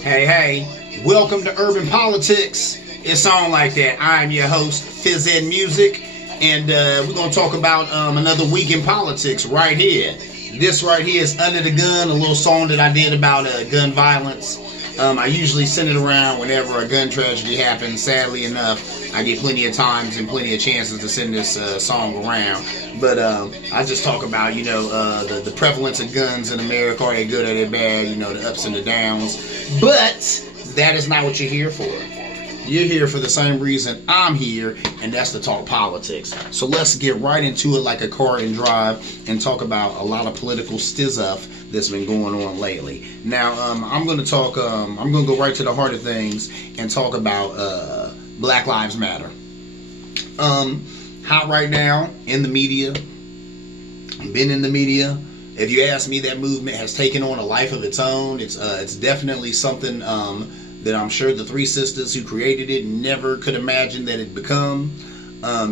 Hey, hey, welcome to Urban Politics. It's on like that. I'm your host, Fizz Ed Music, and we're going to talk about another week in politics right here. This right here is Under the Gun, a little song that I did about gun violence. I usually send it around whenever a gun tragedy happens. Sadly enough, I get plenty of times and plenty of chances to send this song around. But I just talk about, the prevalence of guns in America. Are they good, are they bad? The ups and the downs. But that is not what you're here for. You're here for the same reason I'm here, and that's to talk politics. So let's get right into it like a car and drive and talk about a lot of political stuff that's been going on lately. Now, I'm going to talk, I'm going to go right to the heart of things and talk about Black Lives Matter. Hot right now in the media, been in the media. If you ask me, that movement has taken on a life of its own. It's definitely something that I'm sure the three sisters who created it never could imagine that it'd become.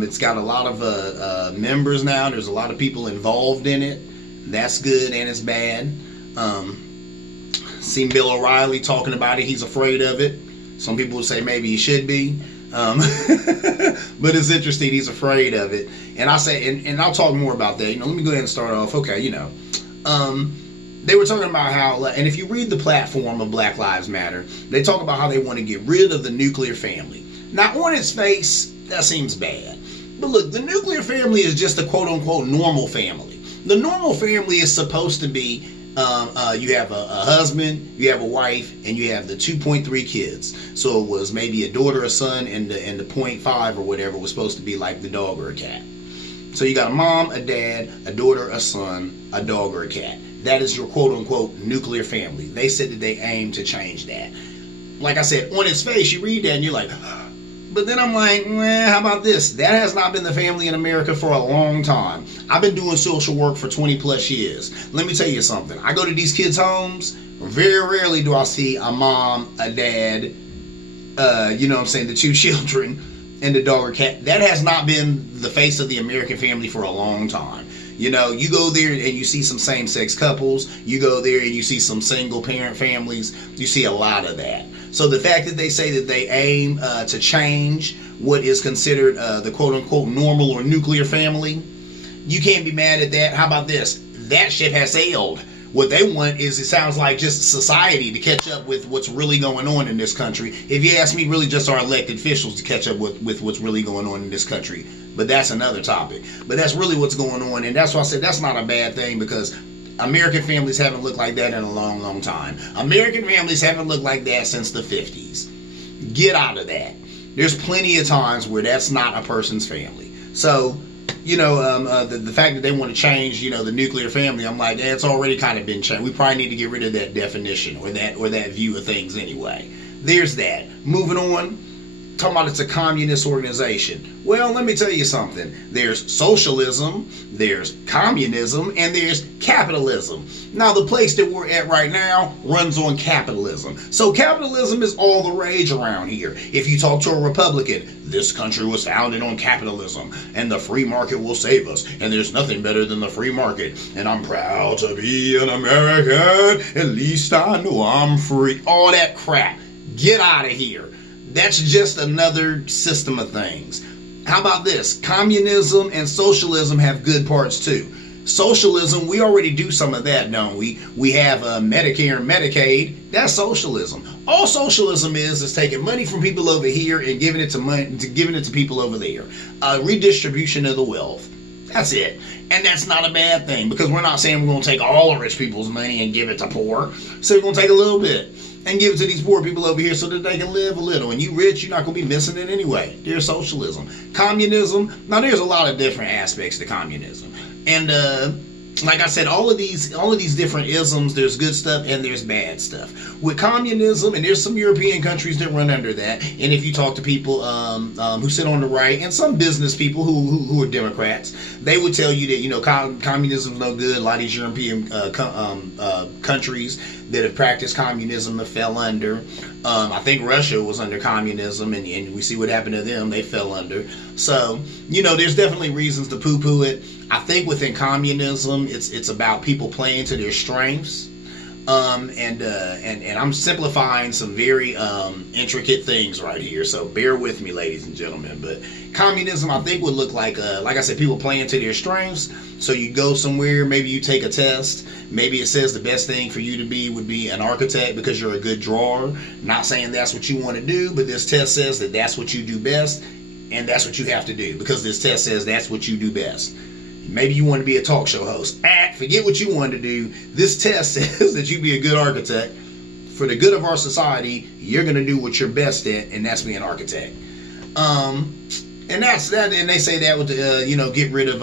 It's got a lot of members now. There's a lot of people involved in it. That's good and it's bad. Seen Bill O'Reilly talking about it. He's afraid of it. Some people would say maybe he should be. But it's interesting. He's afraid of it. And I say, and I'll talk more about that. Let me go ahead and start off. Okay, they were talking about how, and if you read the platform of Black Lives Matter, they talk about how they want to get rid of the nuclear family. Now, on its face, that seems bad. But look, the nuclear family is just a quote-unquote normal family. The normal family is supposed to be, you have a husband, you have a wife, and you have the 2.3 kids. So it was maybe a daughter, a son, and the 0.5 or whatever was supposed to be like the dog or a cat. So you got a mom, a dad, a daughter, a son, a dog, or a cat. That is your quote-unquote nuclear family. They said that they aim to change that. Like I said, on its face, you read that and you're like, but then I'm like, how about this? That has not been the family in America for a long time. I've been doing social work for 20 plus years. Let me tell you something. I go to these kids' homes. Very rarely do I see a mom, a dad, the two children, and the dog or cat. That has not been the face of the American family for a long time. You go there and you see some same-sex couples. You go there and you see some single-parent families. You see a lot of that. So the fact that they say that they aim to change what is considered the quote-unquote normal or nuclear family, you can't be mad at that. How about this? That ship has sailed. What they want is, it sounds like, just society to catch up with what's really going on in this country. If you ask me, really just our elected officials to catch up with what's really going on in this country. But that's another topic. But that's really what's going on. And that's why I said that's not a bad thing, because American families haven't looked like that in a long, long time. American families haven't looked like that since the 50s. Get out of that. There's plenty of times where that's not a person's family. So, the fact that they want to change, the nuclear family, I'm like, it's already kind of been changed. We probably need to get rid of that definition or that view of things anyway. There's that. Moving on. Talking about it's a communist organization. Well, let me tell you something. There's socialism, there's communism, and there's capitalism. Now, the place that we're at right now runs on capitalism. So capitalism is all the rage around here. If you talk to a Republican, this country was founded on capitalism, and the free market will save us, and there's nothing better than the free market, and I'm proud to be an American, at least I know I'm free. All that crap. Get out of here. That's just another system of things. How about this? Communism and socialism have good parts too. Socialism, we already do some of that, don't we? We have Medicare and Medicaid. That's socialism. All socialism is taking money from people over here and giving it to people over there. Redistribution of the wealth. That's it. And that's not a bad thing, because we're not saying we're going to take all the rich people's money and give it to poor. So we're going to take a little bit and give it to these poor people over here so that they can live a little. And you rich, you're not going to be missing it anyway. There's socialism. Communism. Now, there's a lot of different aspects to communism. And like I said, all of these different isms, there's good stuff and there's bad stuff. With communism, and there's some European countries that run under that, and if you talk to people who sit on the right, and some business people who are Democrats, they would tell you that, communism is no good. A lot of these European countries that have practiced communism have fell under. I think Russia was under communism, and we see what happened to them. They fell under. So, there's definitely reasons to poo-poo it. I think within communism, it's about people playing to their strengths. And I'm simplifying some very intricate things right here, so bear with me, ladies and gentlemen. But communism, I think, would look like I said, people playing to their strengths. So you go somewhere, maybe you take a test, maybe it says the best thing for you to be would be an architect because you're a good drawer. Not saying that's what you want to do, but this test says that that's what you do best, and that's what you have to do because this test says that's what you do best. Maybe you want to be a talk show host. Forget what you want to do. This test says that you be a good architect. For the good of our society, you're going to do what you're best at, and that's being an architect. And that's that. And they say that would, get rid of,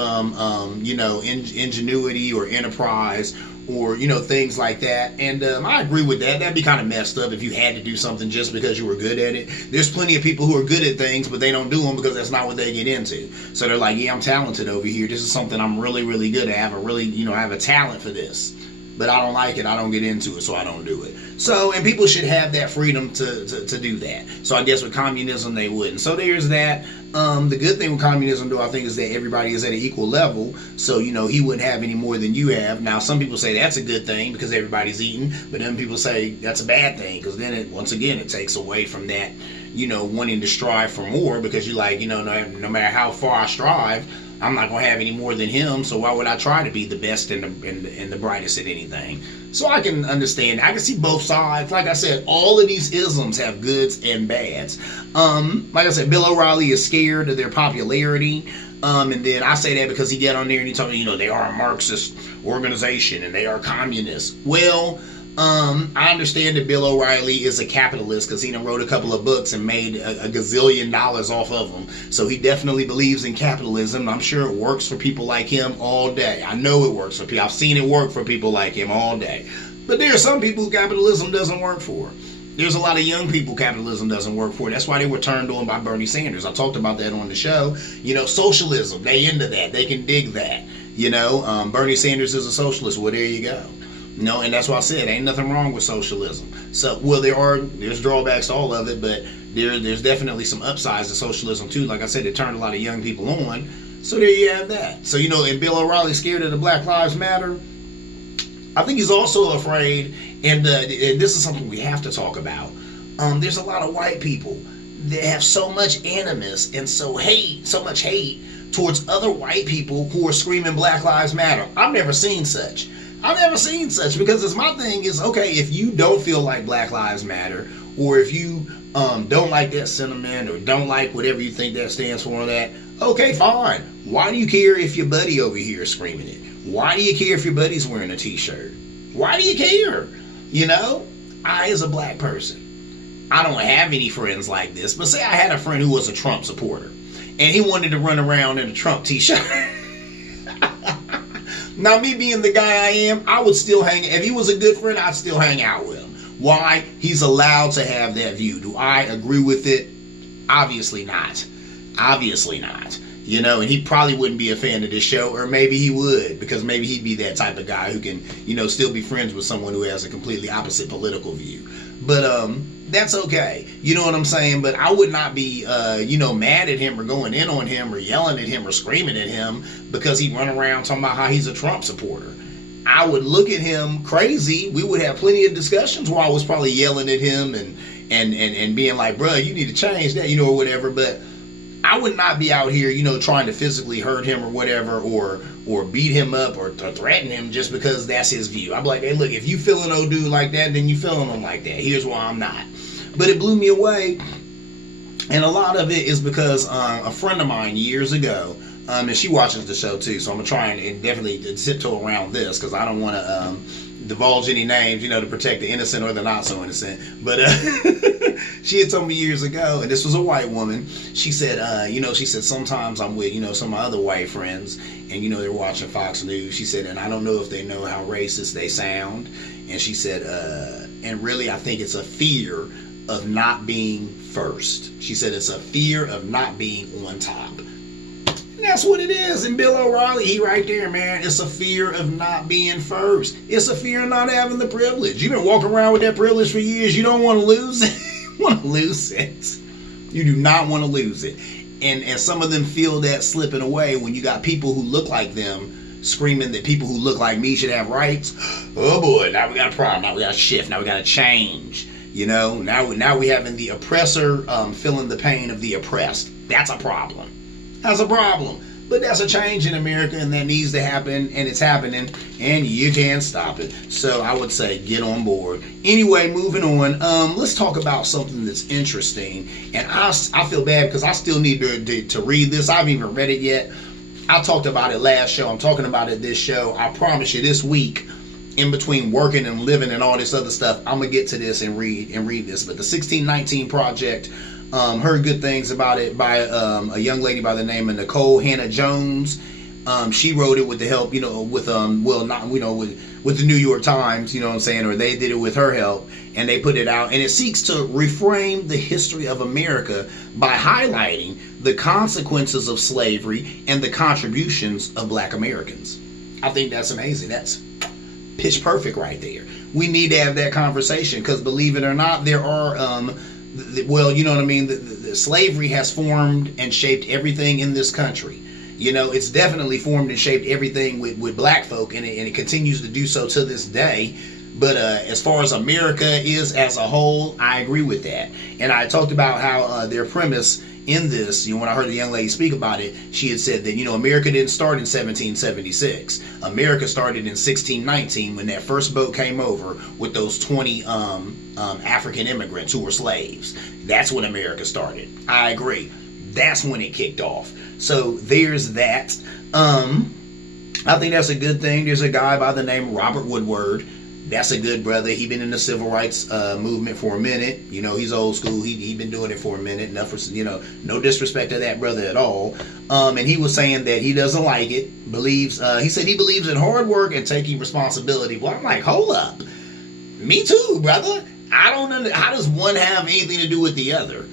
ingenuity or enterprise or, things like that. And I agree with that. That'd be kind of messed up if you had to do something just because you were good at it. There's plenty of people who are good at things, but they don't do them because that's not what they get into. So they're like, yeah, I'm talented over here. This is something I'm really, really good at. I have a talent for this. But I don't like it. I don't get into it, so I don't do it. So, and people should have that freedom to do that. So I guess with communism, they wouldn't. So there's that. The good thing with communism, though, I think, is that everybody is at an equal level. So, he wouldn't have any more than you have. Now, some people say that's a good thing because everybody's eating. But then people say that's a bad thing because then, once again, it takes away from that, wanting to strive for more because you're like, no matter how far I strive, I'm not going to have any more than him, so why would I try to be the best and the brightest at anything? So I can understand. I can see both sides. Like I said, all of these isms have goods and bads. Like I said, Bill O'Reilly is scared of their popularity. And then I say that because he get on there and he told me, they are a Marxist organization and they are communists. Well, I understand that Bill O'Reilly is a capitalist because he done wrote a couple of books and made a gazillion dollars off of them. So he definitely believes in capitalism. I'm sure it works for people like him all day. I know it works for people. I've seen it work for people like him all day. But there are some people who capitalism doesn't work for. There's a lot of young people capitalism doesn't work for. That's why they were turned on by Bernie Sanders. I talked about that on the show. Socialism, they into that. They can dig that. Bernie Sanders is a socialist. Well, there you go. And that's why I said ain't nothing wrong with socialism. So, well, there's drawbacks to all of it, but there's definitely some upsides to socialism too. Like I said, it turned a lot of young people on. So there you have that. So and Bill O'Reilly's scared of the Black Lives Matter. I think he's also afraid, and this is something we have to talk about. There's a lot of white people that have so much animus and so much hate towards other white people who are screaming Black Lives Matter. I've never seen such because my thing is, okay, if you don't feel like Black Lives Matter, or if you don't like that sentiment or don't like whatever you think that stands for or that, okay, fine. Why do you care if your buddy over here is screaming it? Why do you care if your buddy's wearing a t-shirt? Why do you care? I, as a black person, I don't have any friends like this, but say I had a friend who was a Trump supporter and he wanted to run around in a Trump t-shirt. Now, me being the guy I am, I would still hang. If he was a good friend, I'd still hang out with him. Why? He's allowed to have that view. Do I agree with it? Obviously not. Obviously not. And he probably wouldn't be a fan of this show, or maybe he would, because maybe he'd be that type of guy who can, still be friends with someone who has a completely opposite political view. But that's okay. You know what I'm saying? But I would not be, mad at him or going in on him or yelling at him or screaming at him because he run around talking about how he's a Trump supporter. I would look at him crazy. We would have plenty of discussions where I was probably yelling at him and being like, bruh, you need to change that, or whatever. But I would not be out here, trying to physically hurt him or whatever, or beat him up or threaten him just because that's his view. I'd be like, hey, look, if you feeling old dude like that, then you feeling him like that. Here's why I'm not. But it blew me away. And a lot of it is because a friend of mine years ago, and she watches the show too, so I'm going to try and definitely tiptoe around this because I don't want to divulge any names, to protect the innocent or the not so innocent. But she had told me years ago, and this was a white woman, she said, sometimes I'm with, some of my other white friends, and, they're watching Fox News. She said, and I don't know if they know how racist they sound. And she said, and really I think it's a fear of not being first. She said it's a fear of not being on top. And that's what it is. And Bill O'Reilly, he right there, man. It's a fear of not being first. It's a fear of not having the privilege. You've been walking around with that privilege for years. You don't want to lose it. You want to lose it. You do not want to lose it. And some of them feel that slipping away when you got people who look like them screaming that people who look like me should have rights. Oh boy, now we got a problem. Now we got to shift. Now we got to change. You know, now we having the oppressor feeling the pain of the oppressed. That's a problem. That's a problem. But that's a change in America, and that needs to happen, and it's happening, and you can't stop it. So I would say get on board. Anyway, moving on. Let's talk about something that's interesting. And I feel bad because I still need to read this. I haven't even read it yet. I talked about it last show. I'm talking about it this show. I promise you this week, in between working and living and all this other stuff, I'm going to get to this and read this. But the 1619 Project, heard good things about it by a young lady by the name of Nicole Hannah-Jones. She wrote it with the help, with with the New York Times, what I'm saying, or they did it with her help, and they put it out, and it seeks to reframe the history of America by highlighting the consequences of slavery and the contributions of Black Americans. I think that's amazing. That's pitch perfect right there. We need to have that conversation because, believe it or not, there are the slavery has formed and shaped everything in this country. It's definitely formed and shaped everything with Black folk, and it continues to do so to this day. But as far as America is as a whole, I agree with that. And I talked about how their premise in this, when I heard the young lady speak about it, she had said that, America didn't start in 1776. America started in 1619 when that first boat came over with those 20 African immigrants who were slaves. That's when America started. I agree. That's when it kicked off. So there's that. I think that's a good thing. There's a guy by the name of Robert Woodward. That's a good brother. He been in the civil rights movement for a minute. He's old school. He been doing it for a minute. No disrespect to that brother at all. And he was saying that he doesn't like it. He said he believes in hard work and taking responsibility. Well, I'm like, hold up. Me too, brother. I don't know. How does one have anything to do with the other?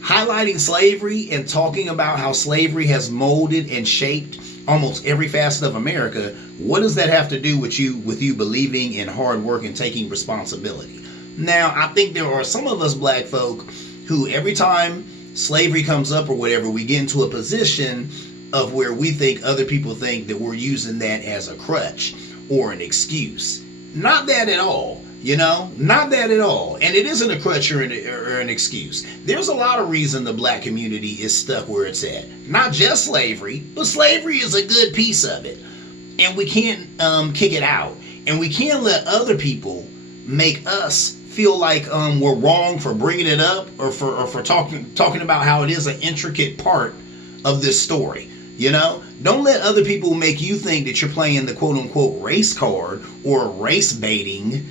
Highlighting slavery and talking about how slavery has molded and shaped almost every facet of America. What does that have to do with you believing in hard work and taking responsibility? Now, I think there are some of us Black folk who every time slavery comes up or whatever, we get into a position of where we think other people think that we're using that as a crutch or an excuse. Not that at all. Not that at all. And it isn't a crutch or an excuse. There's a lot of reason the Black community is stuck where it's at. Not just slavery, but slavery is a good piece of it. And we can't kick it out. And we can't let other people make us feel like we're wrong for bringing it up or for talking about how it is an intricate part of this story. Don't let other people make you think that you're playing the quote unquote race card or race baiting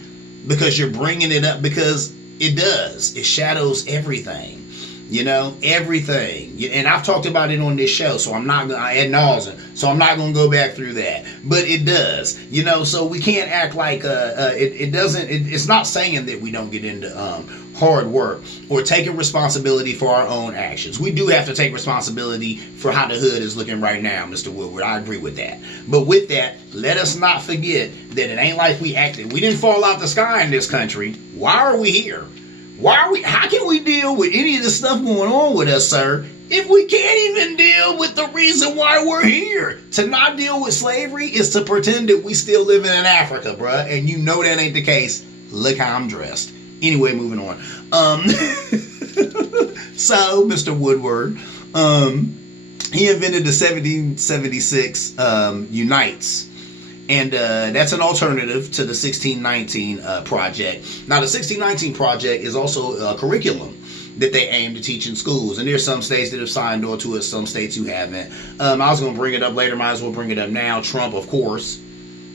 because you're bringing it up, because it does. It shadows everything. Everything. And I've talked about it on this show, so I'm not going to ad nauseum. So I'm not going to go back through that. But it does. So we can't act like it doesn't. It's not saying that we don't get into hard work or taking responsibility for our own actions. We do have to take responsibility for how the hood is looking right now, Mr. Woodward. I agree with that. But with that, let us not forget that it ain't like we didn't fall out the sky in this country. Why are we here? How can we deal with any of this stuff going on with us, sir, if we can't even deal with the reason why we're here? To not deal with slavery is to pretend that we still living in Africa, bruh, and that ain't the case. Look how I'm dressed. Anyway, moving on. So, Mr. Woodward, he invented the 1776 Unites. And that's an alternative to the 1619 project. Now, the 1619 project is also a curriculum that they aim to teach in schools. And there's some states that have signed on to it, some states who haven't. I was going to bring it up later, might as well bring it up now. Trump, of course,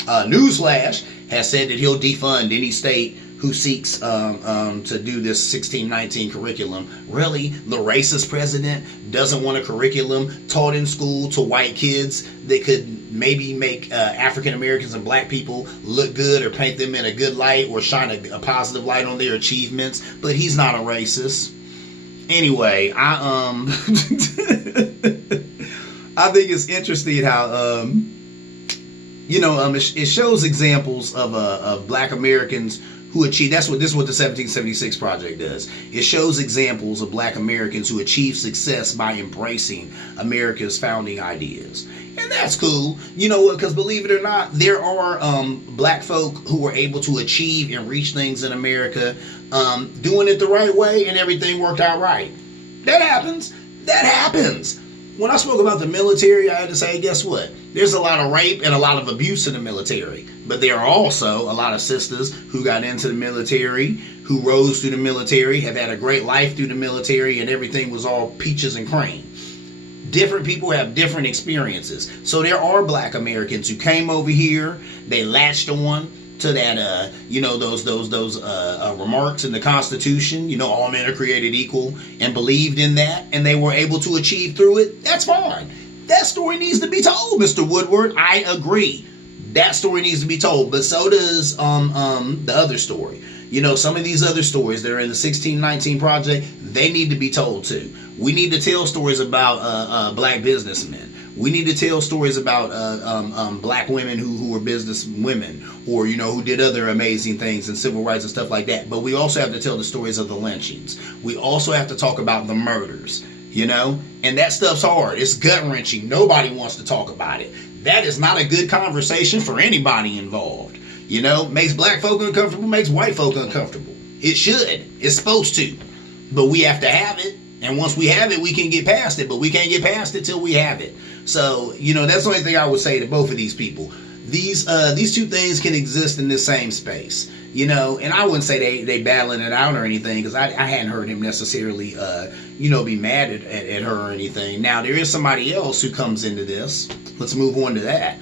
newsflash, has said that he'll defund any state who seeks to do this 1619 curriculum. Really? The racist president doesn't want a curriculum taught in school to white kids that could maybe make African Americans and Black people look good or paint them in a good light or shine a positive light on their achievements. But he's not a racist. Anyway, I think it's interesting how it shows examples of Black Americans who achieved. This is what the 1776 Project does. It shows examples of Black Americans who achieved success by embracing America's founding ideas. And that's cool. You know what? Because believe it or not, there are Black folk who were able to achieve and reach things in America, doing it the right way, and everything worked out right. That happens. That happens. When I spoke about the military, I had to say, guess what? There's a lot of rape and a lot of abuse in the military. But there are also a lot of sisters who got into the military, who rose through the military, have had a great life through the military, and everything was all peaches and cream. Different people have different experiences. So there are Black Americans who came over here, they latched on to that, those remarks in the Constitution, all men are created equal, and believed in that, and they were able to achieve through it. That's fine. That story needs to be told, Mr. Woodward. I agree. That story needs to be told, but so does the other story. Some of these other stories that are in the 1619 Project, they need to be told too. We need to tell stories about Black businessmen. We need to tell stories about Black women who were business women, or who did other amazing things in civil rights and stuff like that. But we also have to tell the stories of the lynchings. We also have to talk about the murders, and that stuff's hard. It's gut-wrenching. Nobody wants to talk about it. That is not a good conversation for anybody involved. Makes Black folk uncomfortable, makes white folk uncomfortable. It should. It's supposed to. But we have to have it. And once we have it, we can get past it. But we can't get past it till we have it. So, that's the only thing I would say to both of these people. These two things can exist in this same space. And I wouldn't say they battling it out or anything, because I hadn't heard him necessarily, be mad at her or anything. Now, there is somebody else who comes into this. Let's move on to that.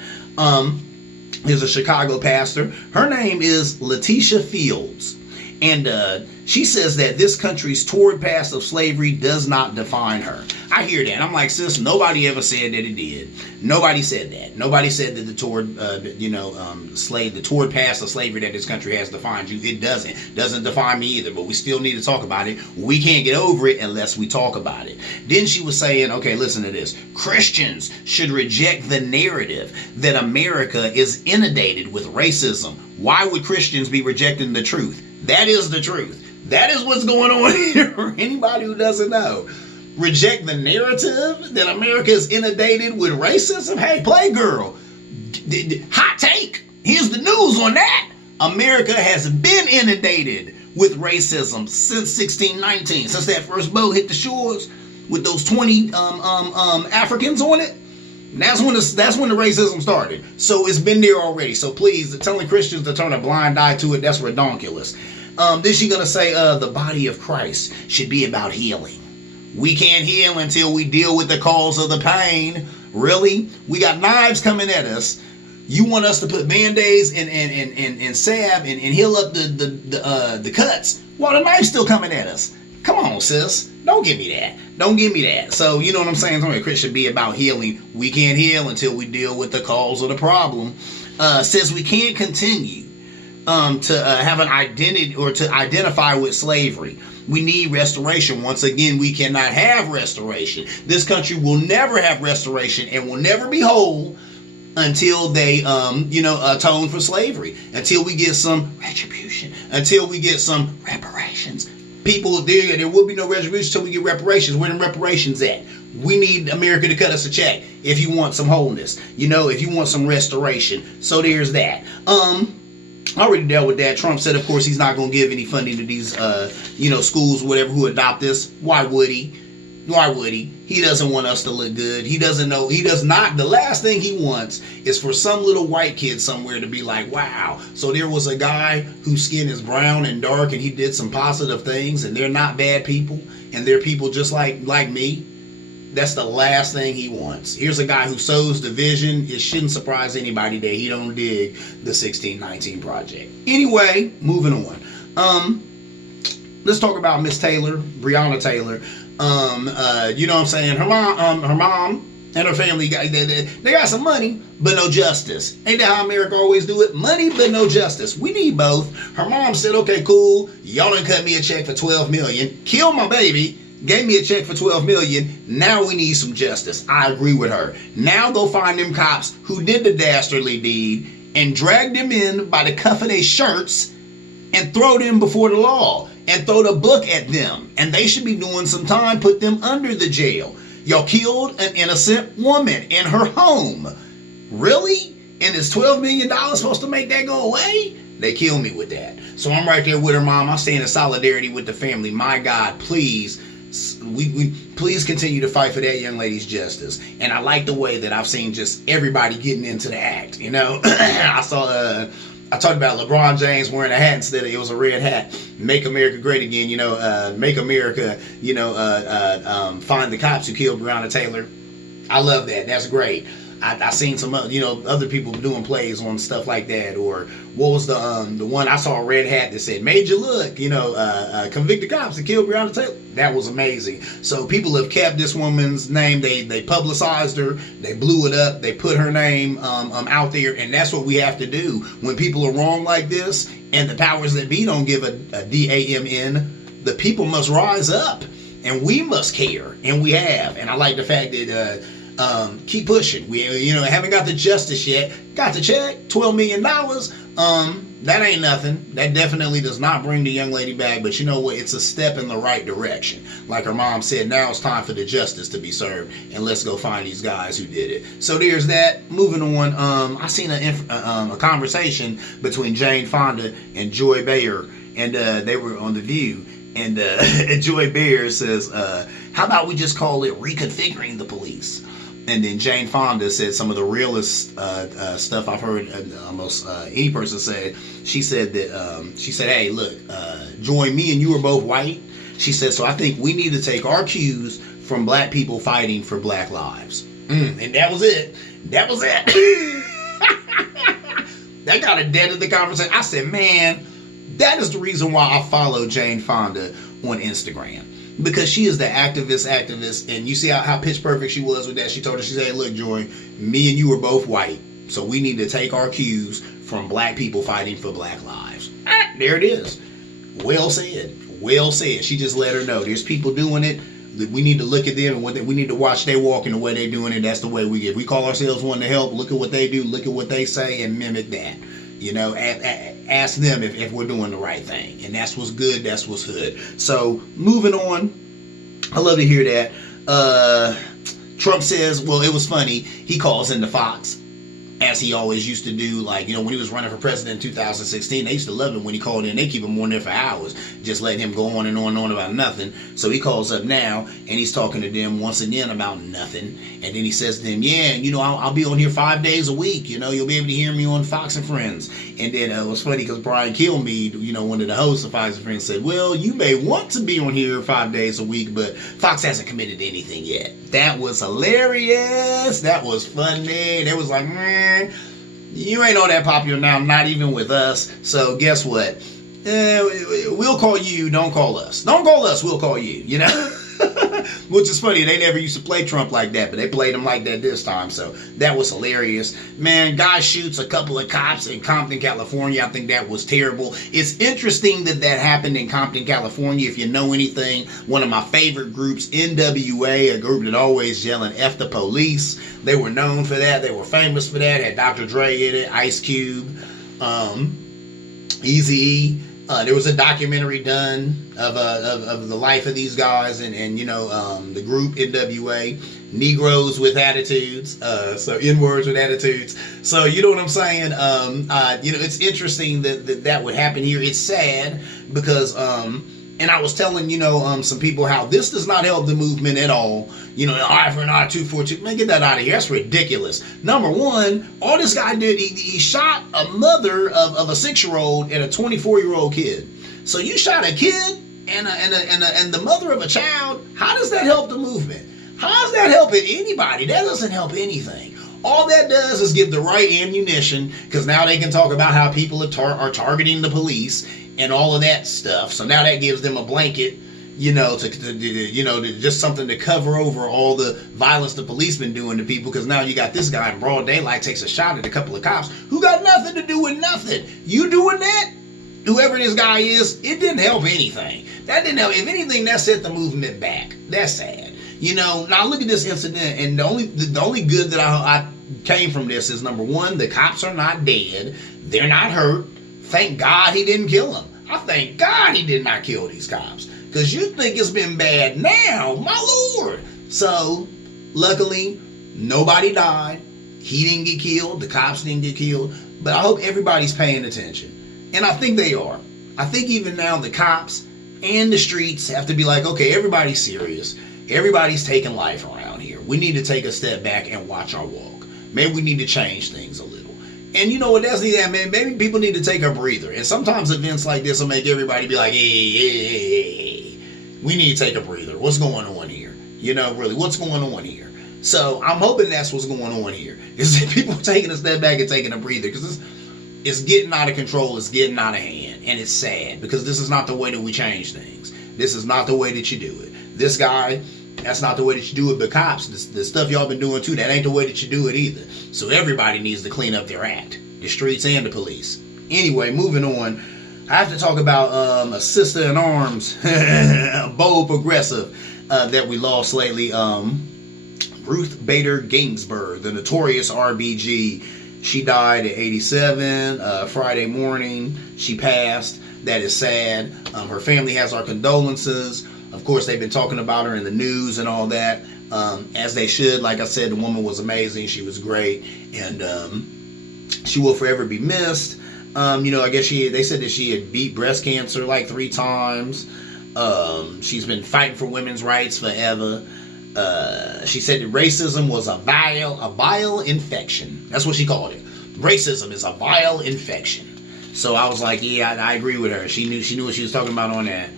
There's a Chicago pastor. Her name is Letitia Fields. And she says that this country's torrid past of slavery does not define her. I hear that. I'm like, sis, nobody ever said that it did. Nobody said that. Nobody said that the torrid past of slavery that this country has defined you. It doesn't. Doesn't define me either. But we still need to talk about it. We can't get over it unless we talk about it. Then she was saying, okay, listen to this. Christians should reject the narrative that America is inundated with racism. Why would Christians be rejecting the truth? That is the truth. That is what's going on here for anybody who doesn't know. Reject the narrative that America is inundated with racism? Hey, Playgirl, hot take. Here's the news on that. America has been inundated with racism since 1619. Since that first boat hit the shores with those 20 Africans on it. And that's when the racism started. So it's been there already. So please, telling Christians to turn a blind eye to it, that's redonkulous. Then she's going to say the body of Christ should be about healing. We can't heal until we deal with the cause of the pain. Really? We got knives coming at us. You want us to put Band-Aids and salve and heal up the cuts while the knife's still coming at us. Come on, sis. Don't give me that. Don't give me that. So, you know what I'm saying? Christian should be about healing. We can't heal until we deal with the cause of the problem. Says we can't continue to have an identity or to identify with slavery. We need restoration. Once again, we cannot have restoration. This country will never have restoration and will never be whole until they, atone for slavery. Until we get some retribution. Until we get some reparations. People, there will be no retribution until we get reparations. Where the reparations at? We need America to cut us a check if you want some wholeness. If you want some restoration. So there's that. I already dealt with that. Trump said, of course, he's not going to give any funding to these, schools or whatever who adopt this. Why would he? Why would he? He doesn't want us to look good. He doesn't know. He does not. The last thing he wants is for some little white kid somewhere to be like, wow. So there was a guy whose skin is brown and dark and he did some positive things and they're not bad people and they're people just like me. That's the last thing he wants. Here's a guy who sows division. It shouldn't surprise anybody that he don't dig the 1619 Project. Anyway, moving on. Let's talk about Miss Taylor, Breonna Taylor. You know what I'm saying? Her mom and her family they got some money, but no justice. Ain't that how America always do it? Money, but no justice. We need both. Her mom said, okay, cool. Y'all done cut me a check for $12 million. Kill my baby. Gave me a check for $12 million. Now we need some justice. I agree with her. Now go find them cops who did the dastardly deed and drag them in by the cuff of their shirts and throw them before the law and throw the book at them. And they should be doing some time, put them under the jail. Y'all killed an innocent woman in her home. Really? And is $12 million supposed to make that go away? They kill me with that. So I'm right there with her mom. I stand in solidarity with the family. My God, please, we please continue to fight for that young lady's justice. And I like the way that I've seen just everybody getting into the act. You know, I talked about LeBron James wearing a hat instead of, it was a red hat. Make America great again. You know, make America, find the cops who killed Breonna Taylor. I love that. That's great. I seen some other people doing plays on stuff like that. Or what was the one I saw, a red hat that said "Made you look," convicted cops that killed Breonna Taylor. That was amazing. So people have kept this woman's name. They publicized her. They blew it up. They put her name out there, and that's what we have to do when people are wrong like this. And the powers that be don't give a damn. The people must rise up, and we must care, and we have. And I like the fact that. Keep pushing. We haven't got the justice yet. Got the check, $12 million. That ain't nothing. That definitely does not bring the young lady back. But you know what? It's a step in the right direction. Like her mom said, now it's time for the justice to be served, and let's go find these guys who did it. So there's that. Moving on. I seen a conversation between Jane Fonda and Joy Behar, and they were on The View. And Joy Behar says, "How about we just call it reconfiguring the police?" And then Jane Fonda said some of the realest stuff I've heard almost any person say. She said that, hey, look, Joy, me and you are both white. She said, so I think we need to take our cues from black people fighting for black lives. And that was it. That was it. That got a dead in the conversation. I said, man, that is the reason why I follow Jane Fonda on Instagram. Because she is the activist, and you see how pitch perfect she was with that. She told her, she said, look, Joy, me and you are both white, so we need to take our cues from black people fighting for black lives. There it is. Well said. Well said. She just let her know there's people doing it. We need to look at them, and we need to watch their walk and the way they're doing it. That's the way we get. We call ourselves one to help. Look at what they do. Look at what they say and mimic that. Ask them if we're doing the right thing. And that's what's good. That's what's hood. So moving on. I love to hear that. Trump says, well, it was funny. He calls into Fox, as he always used to do. Like, when he was running for president in 2016, they used to love him when he called in. They keep him on there for hours, just letting him go on and on and on about nothing. So he calls up now, and he's talking to them once again about nothing. And then he says to them, yeah, I'll be on here 5 days a week. You'll be able to hear me on Fox and Friends. And then it was funny because Brian Kilmeade, one of the hosts of Fox and Friends, said, well, you may want to be on here 5 days a week, but Fox hasn't committed to anything yet. That was hilarious. That was funny. They was like, man, you ain't all that popular now, not even with us. So guess what? We'll call you, don't call us. Don't call us, we'll call you, Which is funny, they never used to play Trump like that, but they played him like that this time, so that was hilarious. Man, guy shoots a couple of cops in Compton, California. I think that was terrible. It's interesting that happened in Compton, California. If you know anything, one of my favorite groups, NWA, a group that always yelling F the police. They were known for that. They were famous for that. Had Dr. Dre in it, Ice Cube, Eazy-E. There was a documentary done of the life of these guys and the group NWA, Negroes with Attitudes, so N-words with attitudes. So you know what I'm saying? It's interesting that would happen here. It's sad because and I was telling some people how this does not help the movement at all. An eye for an eye, 2 for 2. Man, get that out of here. That's ridiculous. Number one, all this guy did, he shot a mother of a 6-year-old and a 24-year-old kid. So you shot a kid and the mother of a child. How does that help the movement? How is that helping anybody? That doesn't help anything. All that does is give the right ammunition, because now they can talk about how people are targeting the police and all of that stuff. So now that gives them a blanket, to just something to cover over all the violence the police been doing to people. Because now you got this guy in broad daylight takes a shot at a couple of cops who got nothing to do with nothing. You doing that? Whoever this guy is, it didn't help anything. That didn't help. If anything, that set the movement back. That's sad. Now look at this incident, and the only good that I came from this is, number one, the cops are not dead. They're not hurt. Thank God he didn't kill them. I thank God he did not kill these cops. Because you think it's been bad now, my Lord. So, luckily, nobody died. He didn't get killed. The cops didn't get killed. But I hope everybody's paying attention. And I think they are. I think even now the cops and the streets have to be like, okay, everybody's serious. Everybody's taking life around here. We need to take a step back and watch our walk. Maybe we need to change things a little. And you know what? That's that, man. Maybe people need to take a breather. And sometimes events like this will make everybody be like, hey, we need to take a breather. What's going on here? You know, really, what's going on here? So I'm hoping that's what's going on here. Is that people taking a step back and taking a breather. Because it's getting out of control. It's getting out of hand. And it's sad. Because this is not the way that we change things. This is not the way that you do it. This guy, that's not the way that you do it. But cops, the stuff y'all been doing too, that ain't the way that you do it either. So everybody needs to clean up their act. The streets and the police. Anyway, moving on. I have to talk about a sister in arms, a bold progressive that we lost lately. Ruth Bader Ginsburg, the notorious RBG. She died at 87, Friday morning. She passed. That is sad. Her family has our condolences. Of course, they've been talking about her in the news and all that, as they should. Like I said, the woman was amazing. She was great. And she will forever be missed. I guess they said that she had beat breast cancer like 3 times. She's been fighting for women's rights forever. She said that racism was a vile infection. That's what she called it. Racism is a vile infection. So I was like, yeah, I agree with her. She knew what she was talking about on that.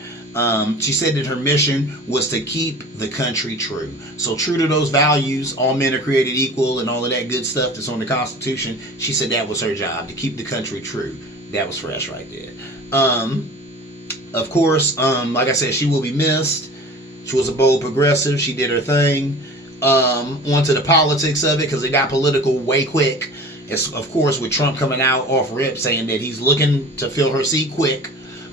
She said that her mission was to keep the country true. So true to those values, all men are created equal and all of that good stuff that's on the Constitution. She said that was her job, to keep the country true. That was fresh right there. Of course, like I said, she will be missed. She was a bold progressive. She did her thing. Onto the politics of it, because it got political way quick. It's, of course, with Trump coming out off rip saying that he's looking to fill her seat quick.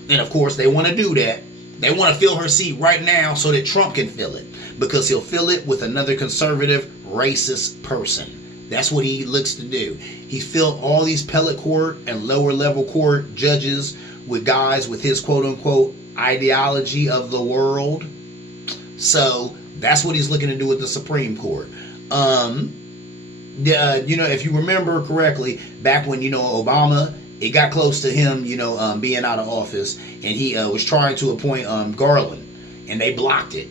And of course, they want to do that. They want to fill her seat right now so that Trump can fill it. Because he'll fill it with another conservative, racist person. That's what he looks to do. He filled all these appellate court and lower level court judges with guys with his quote unquote ideology of the world. So that's what he's looking to do with the Supreme Court. If you remember correctly, back when, Obama, it got close to him, being out of office, and he was trying to appoint Garland, and they blocked it,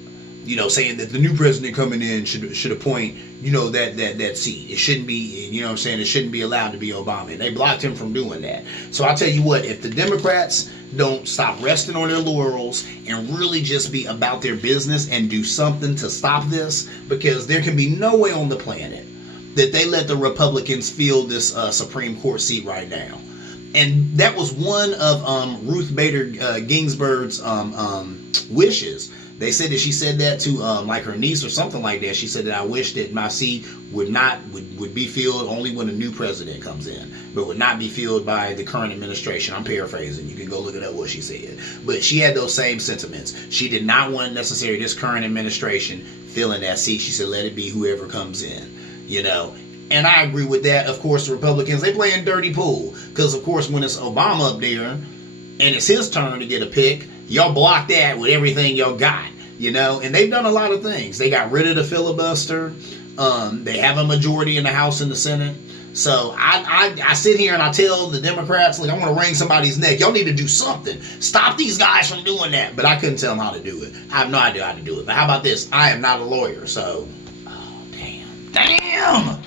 saying that the new president coming in should appoint, that seat. It shouldn't be, it shouldn't be allowed to be Obama. And they blocked him from doing that. So I'll tell you what, if the Democrats don't stop resting on their laurels and really just be about their business and do something to stop this, because there can be no way on the planet that they let the Republicans fill this Supreme Court seat right now. And that was one of Ruth Bader Ginsburg's wishes. They said that she said that to like her niece or something like that. She said that I wish that my seat would be filled only when a new president comes in, but would not be filled by the current administration. I'm paraphrasing. You can go look at what she said. But she had those same sentiments. She did not want necessarily this current administration filling that seat. She said let it be whoever comes in, And I agree with that. Of course, the Republicans, they playing dirty pool. Because, of course, when it's Obama up there and it's his turn to get a pick, y'all block that with everything y'all got, And they've done a lot of things. They got rid of the filibuster. They have a majority in the House and the Senate. So I sit here and I tell the Democrats, like, I want to wring somebody's neck. Y'all need to do something. Stop these guys from doing that. But I couldn't tell them how to do it. I have no idea how to do it. But how about this? I am not a lawyer, so... Oh, damn.